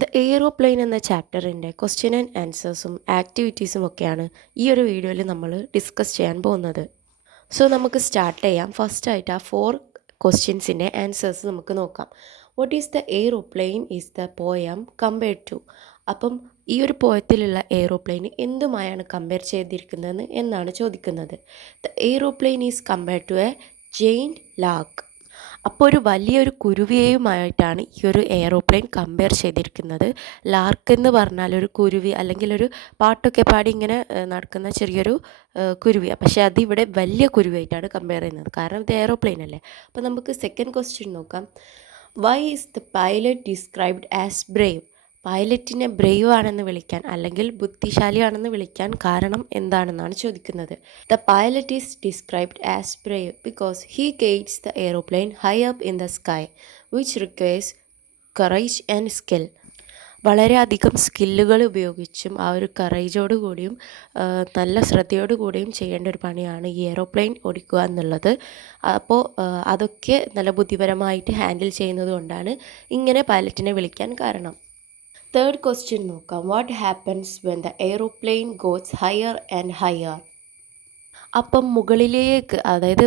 The aeroplane എന്ന ചാപ്റ്ററിൻ്റെ question and ആൻസേഴ്സും ആക്ടിവിറ്റീസും ഒക്കെയാണ് ഈ ഒരു വീഡിയോയിൽ നമ്മൾ ഡിസ്കസ് ചെയ്യാൻ പോകുന്നത്. സോ നമുക്ക് സ്റ്റാർട്ട് ചെയ്യാം. ഫസ്റ്റായിട്ട് ആ 4 ക്വസ്റ്റ്യൻസിൻ്റെ ആൻസേഴ്സ് നമുക്ക് നോക്കാം. What is the aeroplane is the poem compared to. അപ്പം ഈ ഒരു പോയത്തിലുള്ള എയ്റോപ്ലെയിൻ എന്തുമായാണ് കമ്പയർ ചെയ്തിരിക്കുന്നതെന്ന് എന്നാണ് ചോദിക്കുന്നത്. The aeroplane is compared to a giant lark. അപ്പോൾ ഒരു വലിയൊരു കുരുവിയുമായിട്ടാണ് ഈ ഒരു എയ്റോപ്ലെയിൻ കമ്പയർ ചെയ്തിരിക്കുന്നത്. ലാർക്ക് എന്ന് പറഞ്ഞാൽ ഒരു കുരുവി അല്ലെങ്കിൽ ഒരു പാട്ടൊക്കെ പാടി ഇങ്ങനെ നടക്കുന്ന ചെറിയൊരു കുരുവിയാണ്. പക്ഷേ അതിവിടെ വലിയ കുരുവിയായിട്ടാണ് കമ്പയർ ചെയ്യുന്നത്, കാരണം ഇത് എയ്റോപ്ലെയിൻ അല്ലേ. അപ്പോൾ നമുക്ക് സെക്കൻഡ് ക്വസ്റ്റ്യൻ നോക്കാം. Why is the pilot described as brave. പൈലറ്റിനെ ബ്രേവ് ആണെന്ന് വിളിക്കാൻ അല്ലെങ്കിൽ ബുദ്ധിശാലിയാണെന്ന് വിളിക്കാൻ കാരണം എന്താണെന്നാണ് ചോദിക്കുന്നത്. The pilot is described as brave because he guides the aeroplane high up in the sky which requires courage and skill. വളരെയധികം സ്കില്ലുകൾ ഉപയോഗിച്ചും ആ ഒരു കറേജോട് കൂടിയും നല്ല ശ്രദ്ധയോടു കൂടിയും ചെയ്യേണ്ട ഒരു പണിയാണ് ഈ എയ്റോപ്ലെയിൻ ഓടിക്കുക എന്നുള്ളത്. അപ്പോൾ അതൊക്കെ നല്ല ബുദ്ധിപരമായിട്ട് ഹാൻഡിൽ ചെയ്യുന്നത് കൊണ്ടാണ് ഇങ്ങനെ പൈലറ്റിനെ വിളിക്കാൻ കാരണം. തേർഡ് ക്വസ്റ്റ്യൻ നോക്കാം. What happens when the aeroplane goes higher and higher. അപ്പം മുകളിലേക്ക്, അതായത്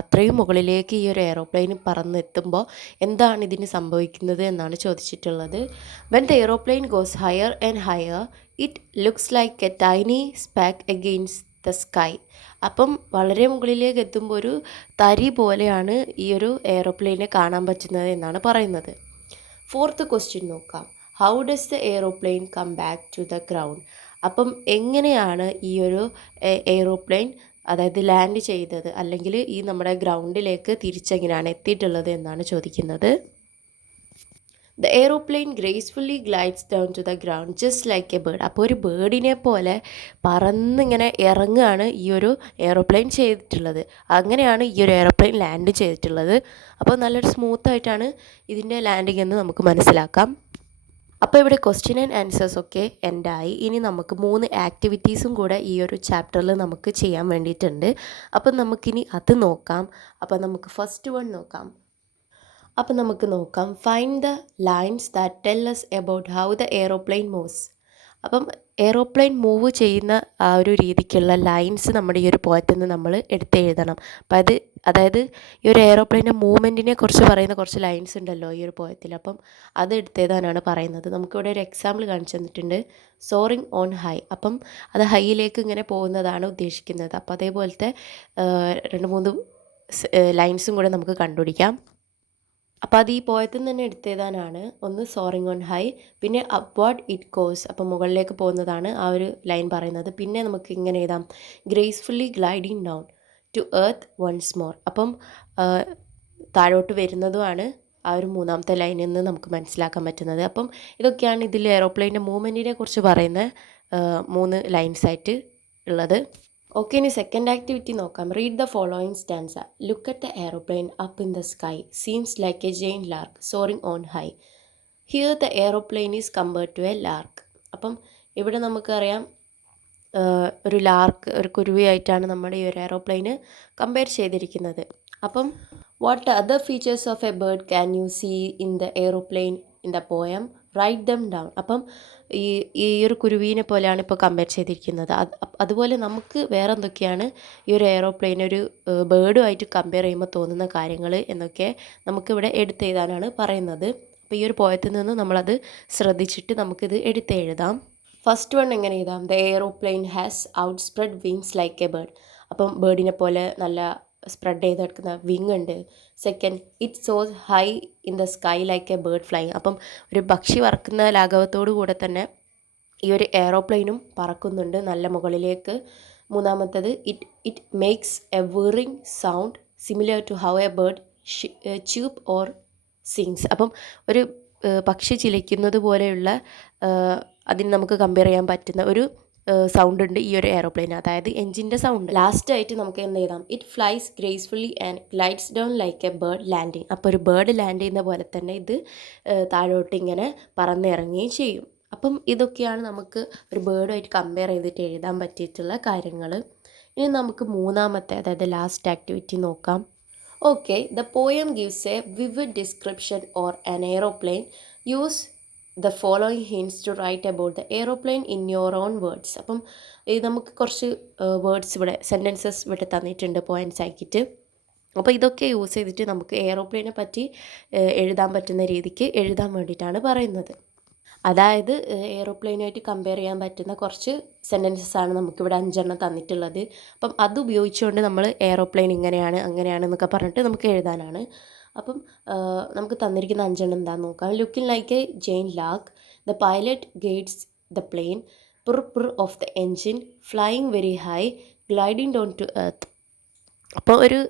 അത്രയും മുകളിലേക്ക് ഈ ഒരു എയ്റോപ്ലെയിൻ പറന്നെത്തുമ്പോൾ എന്താണ് ഇതിന് സംഭവിക്കുന്നത് എന്നാണ് ചോദിച്ചിട്ടുള്ളത്. When the aeroplane goes higher and higher it looks like a tiny speck against the sky. അപ്പം വളരെ മുകളിലേക്ക് എത്തുമ്പോൾ ഒരു തരി പോലെയാണ് ഈ ഒരു എയ്റോപ്ലെയിനെ കാണാൻ പറ്റുന്നത് എന്നാണ് പറയുന്നത്. ഫോർത്ത് ക്വസ്റ്റ്യൻ നോക്കാം. How does the aeroplane come back to the ground. അപ്പം എങ്ങനെയാണ് ഈ ഒരു എയ്റോപ്ലെയിൻ, അതായത് ലാൻഡ് ചെയ്തത് അല്ലെങ്കിൽ ഈ നമ്മുടെ ഗ്രൗണ്ടിലേക്ക് തിരിച്ചെങ്ങനെയാണ് എത്തിയിട്ടുള്ളത് എന്നാണ് ചോദിക്കുന്നത്. The aeroplane gracefully glides down to the ground just like a bird. അപ്പോൾ ഒരു ബേർഡിനെ പോലെ പറന്നിങ്ങനെ ഇറങ്ങുകയാണ് ഈ ഒരു എയ്റോപ്ലെയിൻ ചെയ്തിട്ടുള്ളത്. അങ്ങനെയാണ് ഈ ഒരു എയ്റോപ്ലെയിൻ ലാൻഡ് ചെയ്തിട്ടുള്ളത്. അപ്പോൾ നല്ലൊരു സ്മൂത്തായിട്ടാണ് ഇതിൻ്റെ ലാൻഡിംഗ് എന്ന് നമുക്ക് മനസ്സിലാക്കാം. അപ്പോൾ ഇവിടെ ക്വസ്റ്റ്യൻ ആൻഡ് ആൻസേഴ്സ് ഒക്കെ എൻഡായി. ഇനി നമുക്ക് 3 ആക്ടിവിറ്റീസും കൂടെ ഈ ഒരു ചാപ്റ്ററിൽ നമുക്ക് ചെയ്യാൻ വേണ്ടിയിട്ടുണ്ട്. അപ്പം നമുക്കിനി അത് നോക്കാം. അപ്പം നമുക്ക് ഫസ്റ്റ് വൺ നോക്കാം. അപ്പം നമുക്ക് നോക്കാം. Find the lines that tell us about how the aeroplane moves. അപ്പം എയ്റോപ്ലെയിൻ മൂവ് ചെയ്യുന്ന ആ ഒരു രീതിക്കുള്ള ലൈൻസ് നമ്മുടെ ഈ ഒരു പോയത്തിൽ നിന്ന് നമ്മൾ എടുത്തെഴുതണം. അപ്പം അതായത് ഈ ഒരു എയ്റോപ്ലെയിൻ്റെ മൂവ്മെൻറ്റിനെ കുറിച്ച് പറയുന്ന കുറച്ച് ലൈൻസ് ഉണ്ടല്ലോ ഈ ഒരു പോയത്തിൽ. അപ്പം അത് എടുത്തെഴുതാനാണ് പറയുന്നത്. നമുക്കിവിടെ ഒരു എക്സാമ്പിൾ കാണിച്ചു തന്നിട്ടുണ്ട്. Soaring on high. അപ്പം അത് ഹൈയിലേക്ക് ഇങ്ങനെ പോകുന്നതാണ് ഉദ്ദേശിക്കുന്നത്. അപ്പോൾ അതേപോലത്തെ 2-3 ലൈൻസും കൂടെ നമുക്ക് കണ്ടുപിടിക്കാം. അപ്പോൾ അത് ഈ പോയത്തിൽ നിന്ന് തന്നെ എടുത്തെഴുതാനാണ്. ഒന്ന് സോറിങ് ഓൺ ഹൈ, പിന്നെ അപ്വാർഡ് ഇറ്റ് ഗോസ്, അപ്പം മുകളിലേക്ക് പോകുന്നതാണ് ആ ഒരു ലൈൻ പറയുന്നത്. പിന്നെ നമുക്ക് ഇങ്ങനെ എഴുതാം. Gracefully gliding down to earth once more. അപ്പം താഴോട്ട് വരുന്നതുമാണ് ആ ഒരു മൂന്നാമത്തെ ലൈനിൽ നിന്ന് നമുക്ക് മനസ്സിലാക്കാൻ പറ്റുന്നത്. അപ്പം ഇതൊക്കെയാണ് ഇതിൽ എയ്റോപ്ലെയിൻ്റെ മൂവ്മെൻറ്റിനെ കുറിച്ച് പറയുന്ന 3 ലൈൻസായിട്ട് ഉള്ളത്. ഓക്കെ, ഇനി സെക്കൻഡ് ആക്ടിവിറ്റി നോക്കാം. Read the following stanza. Look at the aeroplane up in the sky seems like a giant lark soaring on high. Here the aeroplane is compared to a lark. അപ്പം ഇവിടെ നമുക്കറിയാം ഒരു Lark, ഒരു കുരുവിയായിട്ടാണ് നമ്മുടെ ഈ ഒരു aeroplane compare ചെയ്തിരിക്കുന്നത്. അപ്പം what other features of a bird can you see in the aeroplane in the poem write them down. അപ്പം ഈ ഈ ഒരു കുരുവീനെ പോലെയാണ് ഇപ്പോൾ കമ്പയർ ചെയ്തിരിക്കുന്നത്. അതുപോലെ നമുക്ക് വേറെ എന്തൊക്കെയാണ് ഈ ഒരു എയ്റോപ്ലെയിൻ ഒരു ബേർഡുമായിട്ട് കമ്പയർ ചെയ്യുമ്പോൾ തോന്നുന്ന കാര്യങ്ങൾ എന്നൊക്കെ നമുക്കിവിടെ എടുത്തെഴുതാനാണ് പറയുന്നത്. അപ്പോൾ ഈ ഒരു പോയത്തിൽ നിന്ന് നമ്മളത് ശ്രദ്ധിച്ചിട്ട് നമുക്കിത് എടുത്തെഴുതാം. ഫസ്റ്റ് വൺ എങ്ങനെ എഴുതാം? The aeroplane has out spread wings like a bird. അപ്പം ബേർഡിനെ പോലെ നല്ല സ്പ്രെഡ് ചെയ്ത് കിടക്കുന്ന വിങ് ഉണ്ട്. Second, it sauce high in the sky like a bird flying. അപ്പം ഒരു പക്ഷി പറക്കുന്ന ലാഘവത്തോടു കൂടെ തന്നെ ഈ ഒരു എയ്റോപ്ലെയിനും പറക്കുന്നുണ്ട് നല്ല മുകളിലേക്ക്. മൂന്നാമത്തത്, it makes a whirring sound similar to how a bird chirp or sings. അപ്പം ഒരു പക്ഷി ചിലയ്ക്കുന്നത് പോലെയുള്ള അതിന് നമുക്ക് കമ്പയർ ചെയ്യാൻ പറ്റുന്ന ഒരു സൗണ്ട് ഉണ്ട് ഈ ഒരു എയ്റോപ്ലെയിൻ, അതായത് എൻജിൻ്റെ സൗണ്ട്. ലാസ്റ്റ് ആയിട്ട് നമുക്ക് എന്ത് എഴുതാം? It flies gracefully and glides down like a bird landing. അപ്പോൾ ഒരു ബേർഡ് ലാൻഡ് ചെയ്യുന്ന പോലെ തന്നെ ഇത് താഴോട്ട് ഇങ്ങനെ പറന്നിറങ്ങുകയും ചെയ്യും. അപ്പം ഇതൊക്കെയാണ് നമുക്ക് ഒരു ബേർഡുമായിട്ട് കമ്പയർ ചെയ്തിട്ട് എഴുതാൻ പറ്റിയിട്ടുള്ള കാര്യങ്ങൾ. ഇനി നമുക്ക് മൂന്നാമത്തെ, അതായത് ലാസ്റ്റ് ആക്ടിവിറ്റി നോക്കാം. Okay, the poem gives a vivid description or an aeroplane. Use the following hints to write about the aeroplane in your own words. അപ്പം ഇത് നമുക്ക് കുറച്ച് വേർഡ്സ് ഇവിടെ സെൻറ്റൻസസ് ഇവിടെ തന്നിട്ടുണ്ട് പോയിൻറ്റ്സ് ആക്കിയിട്ട്. അപ്പോൾ ഇതൊക്കെ യൂസ് ചെയ്തിട്ട് നമുക്ക് എയ്റോപ്ലെയിനെ പറ്റി എഴുതാൻ പറ്റുന്ന രീതിക്ക് എഴുതാൻ വേണ്ടിയിട്ടാണ് പറയുന്നത്. അതായത് എയ്റോപ്ലെയിനുമായിട്ട് കമ്പയർ ചെയ്യാൻ പറ്റുന്ന കുറച്ച് സെൻറ്റൻസസ് ആണ് നമുക്കിവിടെ 5 തന്നിട്ടുള്ളത്. അപ്പം അത് ഉപയോഗിച്ചുകൊണ്ട് നമ്മൾ എയ്റോപ്ലെയിൻ ഇങ്ങനെയാണ് അങ്ങനെയാണ് എന്നൊക്കെ പറഞ്ഞിട്ട് നമുക്ക് എഴുതാനാണ്. അപ്പം നമുക്ക് തന്നിരിക്കുന്ന 5 എന്താണെന്ന് നോക്കാം. Looking like a giant lark, the pilot guides the plane, purr purr of the engine, flying very high, gliding down to earth. അപ്പോൾ ഒരു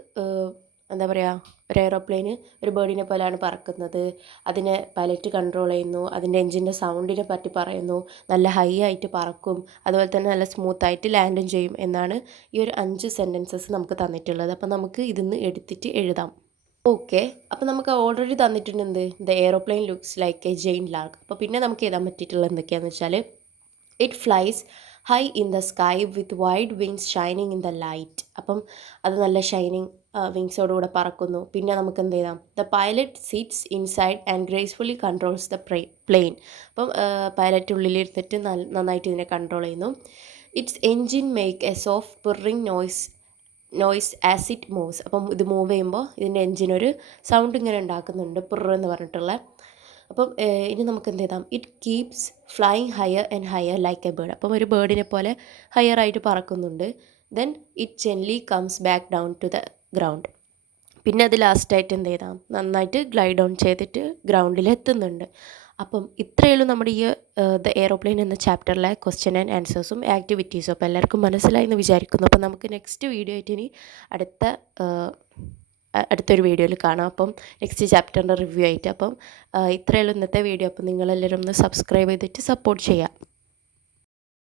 എന്താ പറയുക, ഒരു എയ്റോപ്ലെയിന് ഒരു ബേർഡിനെ പോലെയാണ് പറക്കുന്നത്. അതിനെ പൈലറ്റ് കൺട്രോൾ ചെയ്യുന്നു. അതിൻ്റെ എൻജിൻ്റെ സൗണ്ടിനെ പറ്റി പറയുന്നു. നല്ല ഹൈ ആയിട്ട് പറക്കും, അതുപോലെ തന്നെ നല്ല സ്മൂത്തായിട്ട് ലാൻഡും ചെയ്യും എന്നാണ് ഈ ഒരു 5 സെൻറ്റൻസസ് നമുക്ക് തന്നിട്ടുള്ളത്. അപ്പോൾ നമുക്ക് ഇതിന്ന് എടുത്തിട്ട് എഴുതാം. ഓക്കെ, അപ്പോൾ നമുക്ക് ഓൾറെഡി തന്നിട്ടുണ്ട് എന്ത്, the aeroplane looks like a giant lark. അപ്പോൾ പിന്നെ നമുക്ക് എഴുതാൻ പറ്റിയിട്ടുള്ളത് എന്തൊക്കെയാണെന്ന് വെച്ചാൽ, it flies high in the sky with wide wings shining in the light. അപ്പം അത് നല്ല ഷൈനിങ് വിങ്സോടുകൂടെ പറക്കുന്നു. പിന്നെ നമുക്ക് എന്ത് ചെയ്താം, the pilot sits inside and gracefully controls the plane. അപ്പം പൈലറ്റ് ഉള്ളിലിരുന്നിട്ട് നന്നായിട്ട് ഇതിനെ കൺട്രോൾ ചെയ്യുന്നു. Its engine make a soft purring noise as it moves. അപ്പം ഇത് മൂവ് ചെയ്യുമ്പോൾ ഇതിൻ്റെ എൻജിനൊരു സൗണ്ട് ഇങ്ങനെ ഉണ്ടാക്കുന്നുണ്ട്, പുറ് എന്ന് പറഞ്ഞിട്ടുള്ള. അപ്പം ഇനി നമുക്ക് എന്ത് ചെയ്താം, it keeps flying higher and higher like a bird. അപ്പം ഒരു ബേർഡിനെ പോലെ ഹയർ ആയിട്ട് പറക്കുന്നുണ്ട്. Then it gently comes back down to the ground. പിന്നെ അത് ലാസ്റ്റായിട്ട് എന്ത് ചെയ്താം, നന്നായിട്ട് ഗ്ലൈഡ് ഡൗൺ ചെയ്തിട്ട് ഗ്രൗണ്ടിൽ എത്തുന്നുണ്ട്. അപ്പം ഇത്രയേ ഉള്ളൂ നമ്മുടെ ഈ ദ എയ്റോപ്ലെയിൻ എന്ന ചാപ്റ്ററിലെ ക്വസ്റ്റ്യൻ ആൻഡ് ആൻസേഴ്സും ആക്ടിവിറ്റീസും. അപ്പോൾ എല്ലാവർക്കും മനസ്സിലായി എന്ന് വിചാരിക്കുന്നു. അപ്പോൾ നമുക്ക് നെക്സ്റ്റ് വീഡിയോ ആയിട്ട് ഇനി അടുത്തൊരു വീഡിയോയിൽ കാണാം. അപ്പം നെക്സ്റ്റ് ചാപ്റ്ററിൻ്റെ റിവ്യൂ ആയിട്ട്. അപ്പം ഇത്രയേ ഉള്ളൂ ഇന്നത്തെ വീഡിയോ. അപ്പം നിങ്ങളെല്ലാവരും ഒന്ന് സബ്സ്ക്രൈബ് ചെയ്തിട്ട് സപ്പോർട്ട് ചെയ്യാം.